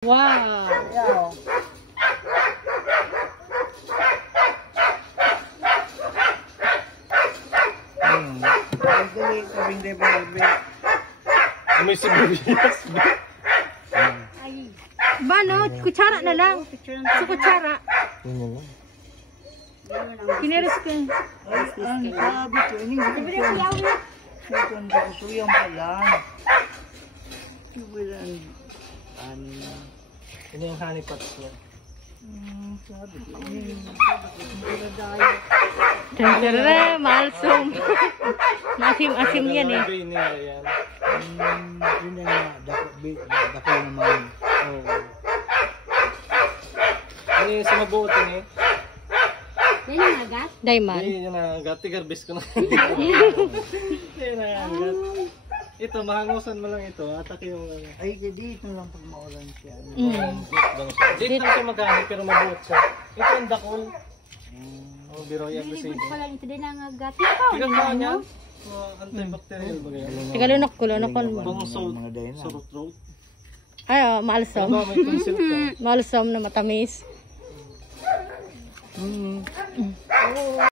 Wow. Yeah. May sibuyas. Ba no, kutsara na lang. Sa kutsara. Kiniris ko. Ang sabi ko, ini bukan suyang pala. Bukan Ini yung honey pots niya. sabi ko, ini Tara, malsum. Masim-asim yan eh. Hindi nila yan. yun na dako naman. Oo. Ano yung sumabuotin eh? Yan yung agat? Diamond. Hindi yun na agat. Tigarbis ko na. Hindi na agat. Ito, mahangusan mo lang ito. Atake yung ano. Ay, dito lang pag maulan siya. Dito lang siya maghanip pero mabuot siya. Ito yung dakol. Oh, biroy aggressive. Pala ito din ang agat. Tignan mo niya. Antibacterial ba ganyan? Tigalunok ko, lunok ko. Pang sore throat. Ay, malsum. Diba, may tonsil ka. Malsum na matamis.